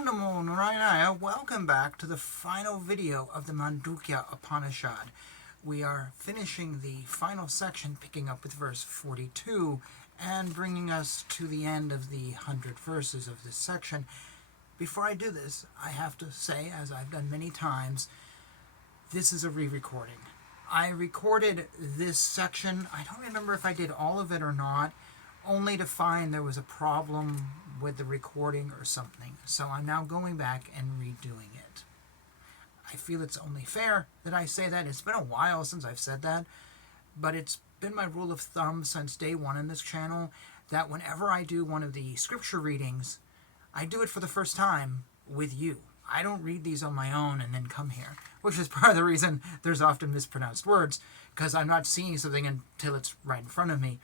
Om Namo Narayana. Welcome back to the final video of the Mandukya Upanishad. We are finishing the final section, picking up with verse 42 and bringing us to the end of the 100 verses of this section. Before I do this, I have to say, as I've done many times, this is a re-recording. I recorded this section, I don't remember if I did all of it or not, only to find there was a problem with the recording or something. So I'm now going back and redoing it. I feel it's only fair that I say that. It's been a while since I've said that, but it's been my rule of thumb since day one in this channel that whenever I do one of the scripture readings, I do it for the first time with you. I don't read these on my own and then come here, which is part of the reason there's often mispronounced words, because I'm not seeing something until it's right in front of me.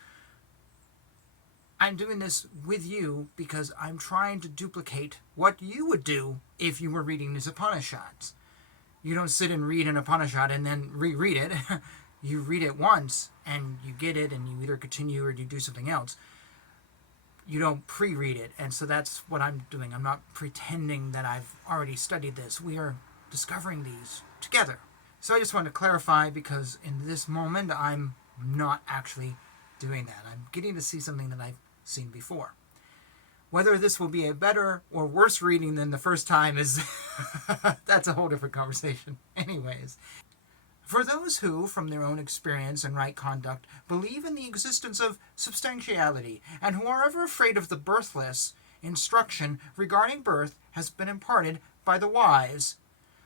I'm doing this with you because I'm trying to duplicate what you would do if you were reading these Upanishads. You don't sit and read an Upanishad and then reread it. You read it once and you get it and you either continue or you do something else. You don't pre-read it, and so that's what I'm doing. I'm not pretending that I've already studied this. We are discovering these together. So I just wanted to clarify, because in this moment I'm not actually doing that. I'm getting to see something that I've seen before. Whether this will be a better or worse reading than the first time is that's a whole different conversation. Anyways, for those who, from their own experience and right conduct, believe in the existence of substantiality, and who are ever afraid of the birthless, instruction regarding birth has been imparted by the wise.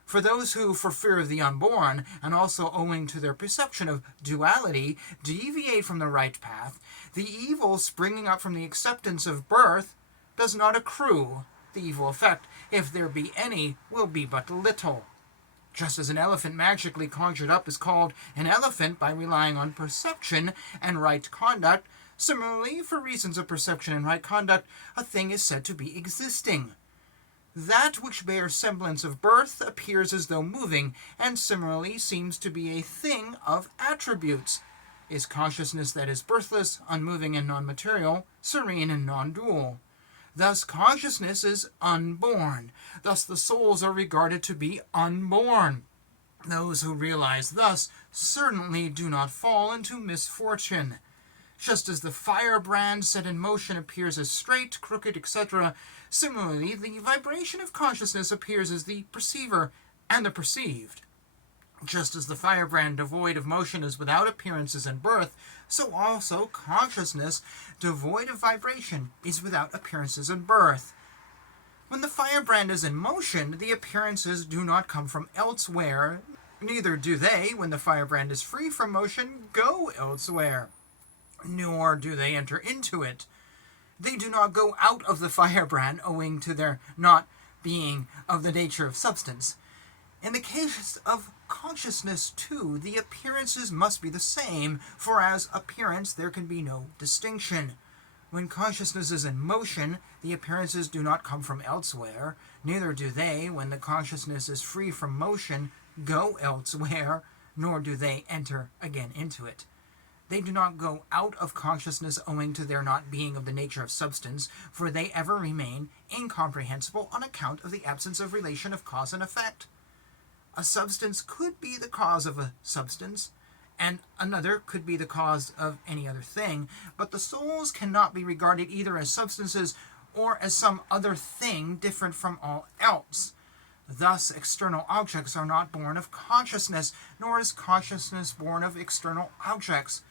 For those who, for fear of the unborn, and also owing to their perception of duality, deviate from the right path, the evil springing up from the acceptance of birth does not accrue. The evil effect, if there be any, will be but little. Just as an elephant magically conjured up is called an elephant by relying on perception and right conduct, similarly, for reasons of perception and right conduct, a thing is said to be existing. That which bears semblance of birth appears as though moving, and similarly seems to be a thing of attributes. Is consciousness that is birthless, unmoving, and non-material, serene and non-dual. Thus consciousness is unborn. Thus the souls are regarded to be unborn. Those who realize thus certainly do not fall into misfortune. Just as the firebrand set in motion appears as straight, crooked, etc., similarly the vibration of consciousness appears as the perceiver and the perceived. Just as the firebrand devoid of motion is without appearances and birth, so also consciousness devoid of vibration is without appearances and birth. When the firebrand is in motion, the appearances do not come from elsewhere, neither do they, when the firebrand is free from motion, go elsewhere, nor do they enter into it. They do not go out of the firebrand owing to their not being of the nature of substance. In the case of consciousness, too, the appearances must be the same, for as appearance there can be no distinction. When consciousness is in motion, the appearances do not come from elsewhere, neither do they, when the consciousness is free from motion, go elsewhere, nor do they enter again into it. They do not go out of consciousness owing to their not being of the nature of substance, for they ever remain incomprehensible on account of the absence of relation of cause and effect. A substance could be the cause of a substance, and another could be the cause of any other thing, but the souls cannot be regarded either as substances or as some other thing different from all else. Thus, external objects are not born of consciousness, nor is consciousness born of external objects.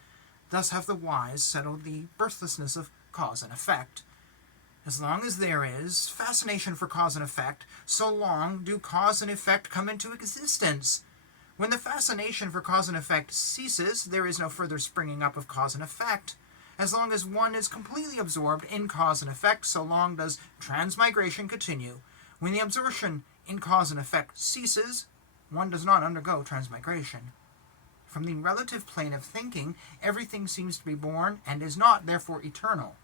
Thus have the wise settled the birthlessness of cause and effect. As long as there is fascination for cause and effect, so long do cause and effect come into existence. When the fascination for cause and effect ceases, there is no further springing up of cause and effect. As long as one is completely absorbed in cause and effect, so long does transmigration continue. When the absorption in cause and effect ceases, one does not undergo transmigration. From the relative plane of thinking, everything seems to be born and is not, therefore, eternal.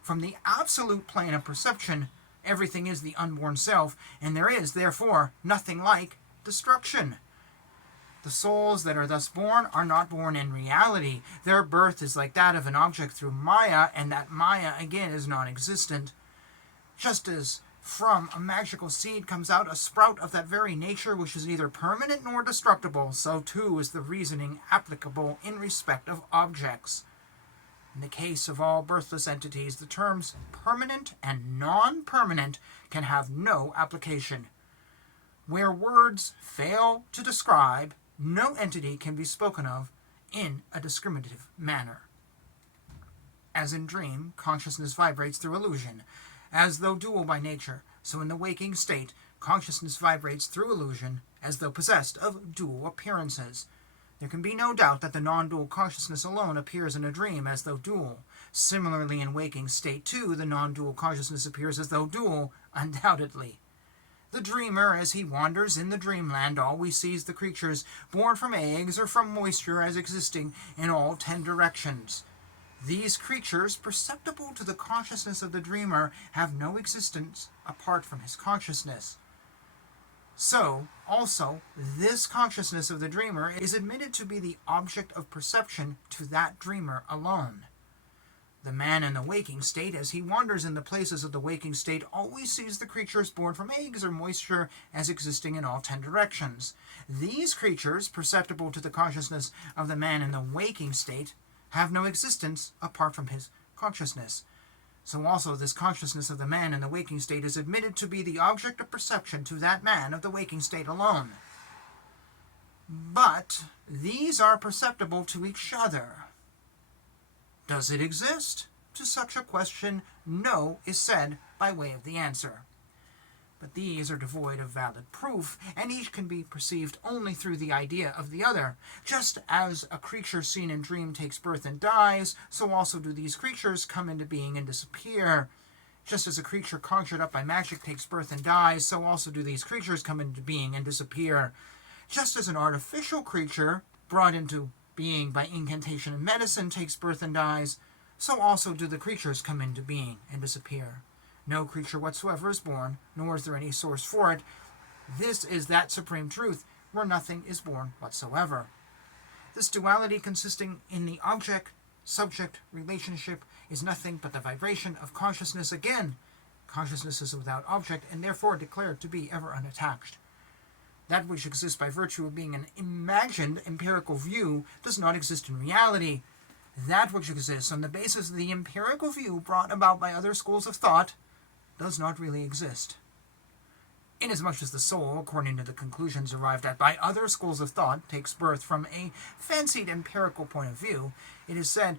From the absolute plane of perception, everything is the unborn self, and there is, therefore, nothing like destruction. The souls that are thus born are not born in reality. Their birth is like that of an object through Maya, and that Maya, again, is non-existent. Just as From a magical seed comes out a sprout of that very nature which is neither permanent nor destructible, so too is the reasoning applicable in respect of objects. In the case of all birthless entities, the terms permanent and non-permanent can have no application. Where words fail to describe, no entity can be spoken of in a discriminative manner. As in dream, consciousness vibrates through illusion, as though dual by nature, so in the waking state, consciousness vibrates through illusion, as though possessed of dual appearances. There can be no doubt that the non-dual consciousness alone appears in a dream as though dual. Similarly, in waking state too, the non-dual consciousness appears as though dual, undoubtedly. The dreamer, as he wanders in the dreamland, always sees the creatures born from eggs or from moisture as existing in all 10 directions. These creatures, perceptible to the consciousness of the dreamer, have no existence apart from his consciousness. So, also, this consciousness of the dreamer is admitted to be the object of perception to that dreamer alone. The man in the waking state, as he wanders in the places of the waking state, always sees the creatures born from eggs or moisture as existing in all 10 directions. These creatures, perceptible to the consciousness of the man in the waking state, have no existence apart from his consciousness. So also this consciousness of the man in the waking state is admitted to be the object of perception to that man of the waking state alone. But these are perceptible to each other. Does it exist? To such a question, no is said by way of the answer. But these are devoid of valid proof, and each can be perceived only through the idea of the other. Just as a creature seen in dream takes birth and dies, so also do these creatures come into being and disappear. Just as a creature conjured up by magic takes birth and dies, so also do these creatures come into being and disappear. Just as an artificial creature, brought into being by incantation and medicine, takes birth and dies, so also do the creatures come into being and disappear. No creature whatsoever is born, nor is there any source for it. This is that supreme truth, where nothing is born whatsoever. This duality consisting in the object-subject relationship is nothing but the vibration of consciousness again. Consciousness is without object, and therefore declared to be ever unattached. That which exists by virtue of being an imagined empirical view does not exist in reality. That which exists on the basis of the empirical view brought about by other schools of thought does not really exist. Inasmuch as the soul, according to the conclusions arrived at by other schools of thought, takes birth from a fancied empirical point of view, it is said,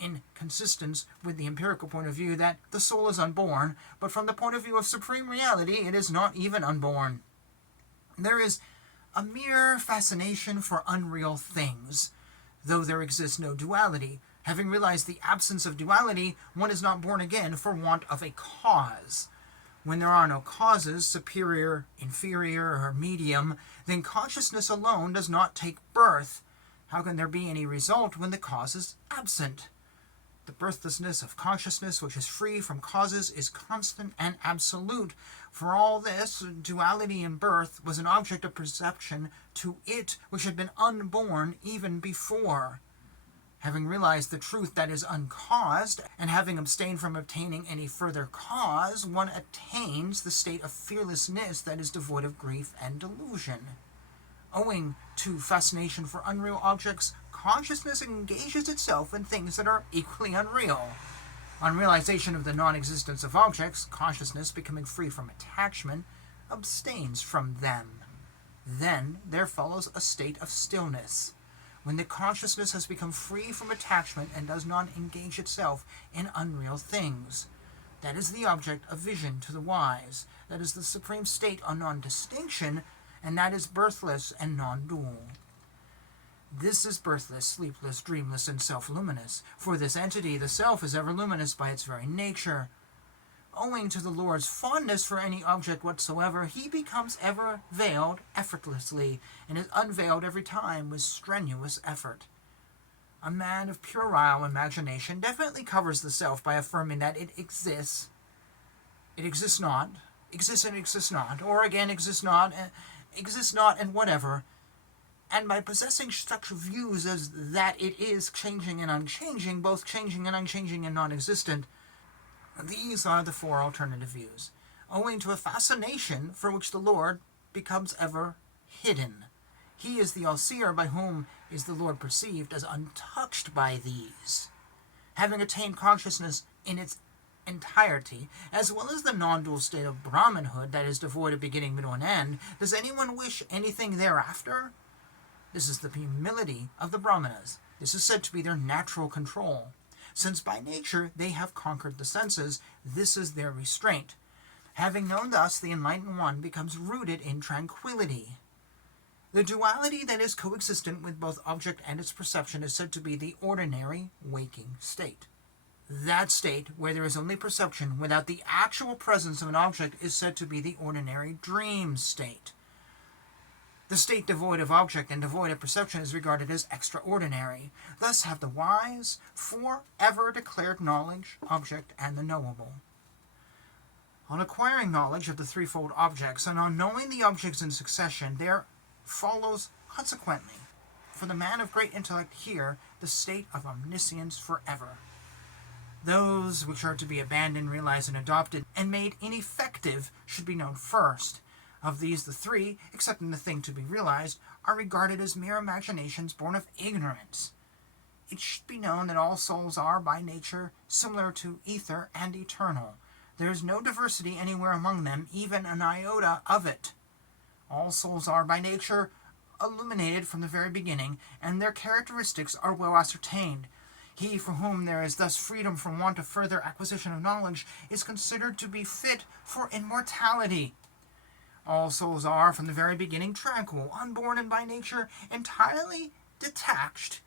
in consistence with the empirical point of view, that the soul is unborn, but from the point of view of supreme reality, it is not even unborn. There is a mere fascination for unreal things, though there exists no duality. Having realized the absence of duality, one is not born again for want of a cause. When there are no causes, superior, inferior, or medium, then consciousness alone does not take birth. How can there be any result when the cause is absent? The birthlessness of consciousness, which is free from causes, is constant and absolute. For all this, duality in birth was an object of perception to it which had been unborn even before. Having realized the truth that is uncaused, and having abstained from obtaining any further cause, one attains the state of fearlessness that is devoid of grief and delusion. Owing to fascination for unreal objects, consciousness engages itself in things that are equally unreal. On realization of the non-existence of objects, consciousness, becoming free from attachment, abstains from them. Then there follows a state of stillness, when the consciousness has become free from attachment and does not engage itself in unreal things. That is the object of vision to the wise. That is the supreme state of non-distinction, and that is birthless and non-dual. This is birthless, sleepless, dreamless, and self-luminous. For this entity, the self, is ever luminous by its very nature. Owing to the Lord's fondness for any object whatsoever, he becomes ever veiled effortlessly, and is unveiled every time with strenuous effort. A man of puerile imagination definitely covers the self by affirming that it exists. It exists not, exists and exists not, or again exists not and whatever. And by possessing such views as that it is changing and unchanging, both changing and unchanging and non-existent, these are the four alternative views. owing to a fascination for which the Lord becomes ever hidden. He is the all-seer by whom is the Lord perceived as untouched by these. Having attained consciousness in its entirety, as well as the non-dual state of Brahmanhood that is devoid of beginning, middle, and end, does anyone wish anything thereafter? This is the humility of the Brahmanas. This is said to be their natural control. Since by nature they have conquered the senses, this is their restraint. Having known thus, the enlightened one becomes rooted in tranquility. The duality that is coexistent with both object and its perception is said to be the ordinary waking state. That state, where there is only perception without the actual presence of an object, is said to be the ordinary dream state. The state devoid of object and devoid of perception is regarded as extraordinary. Thus have the wise forever declared knowledge, object, and the knowable. On acquiring knowledge of the threefold objects, and on knowing the objects in succession, there follows consequently, for the man of great intellect here, the state of omniscience forever. Those which are to be abandoned, realized, and adopted, and made ineffective should be known first. Of these, the three, excepting the thing to be realized, are regarded as mere imaginations born of ignorance. It should be known that all souls are, by nature, similar to ether and eternal. There is no diversity anywhere among them, even an iota of it. All souls are, by nature, illuminated from the very beginning, and their characteristics are well ascertained. He for whom there is thus freedom from want of further acquisition of knowledge is considered to be fit for immortality. All souls are, from the very beginning, tranquil, unborn, and by nature entirely detached,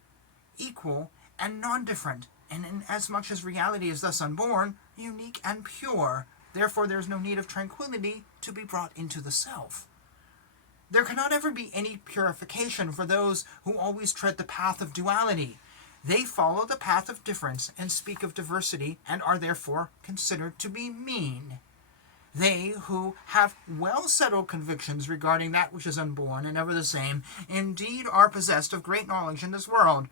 equal, and non-different, and inasmuch as reality is thus unborn, unique and pure, therefore there is no need of tranquility to be brought into the self. There cannot ever be any purification for those who always tread the path of duality. They follow the path of difference and speak of diversity, and are therefore considered to be mean. They who have well-settled convictions regarding that which is unborn and ever the same, indeed are possessed of great knowledge in this world,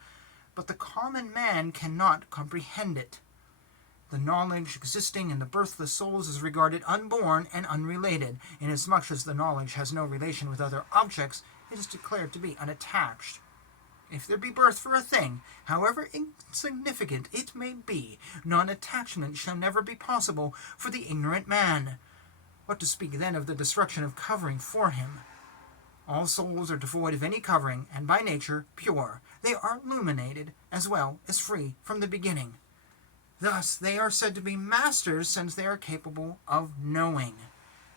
but the common man cannot comprehend it. The knowledge existing in the birthless souls is regarded unborn and unrelated. Inasmuch as the knowledge has no relation with other objects, it is declared to be unattached. If there be birth for a thing, however insignificant it may be, non-attachment shall never be possible for the ignorant man. What to speak then of the destruction of covering for him? All souls are devoid of any covering, and by nature pure. They are illuminated, as well as free from the beginning. Thus they are said to be masters, since they are capable of knowing.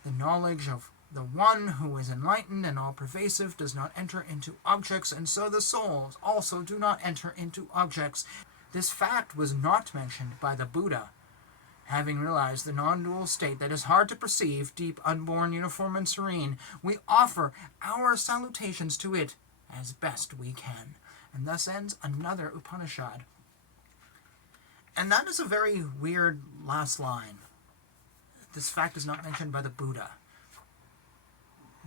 The knowledge of the one who is enlightened and all-pervasive does not enter into objects, and so the souls also do not enter into objects. This fact was not mentioned by the Buddha. Having realized the non-dual state that is hard to perceive, deep, unborn, uniform, and serene, we offer our salutations to it as best we can. And thus ends another Upanishad. And that is a very weird last line. This fact is not mentioned by the Buddha.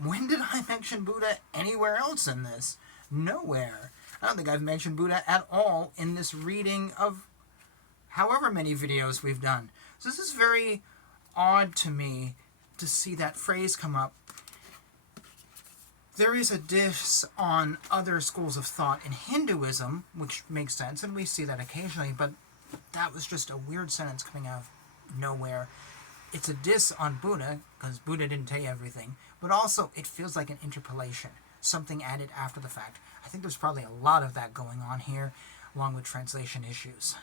When did I mention Buddha anywhere else in this? Nowhere. I don't think I've mentioned Buddha at all in this reading of however many videos we've done. So this is very odd to me to see that phrase come up. There is a diss on other schools of thought in Hinduism, which makes sense, and we see that occasionally, but that was just a weird sentence coming out of nowhere. It's a diss on Buddha, because Buddha didn't tell you everything, but also it feels like an interpolation, something added after the fact. I think there's probably a lot of that going on here, along with translation issues.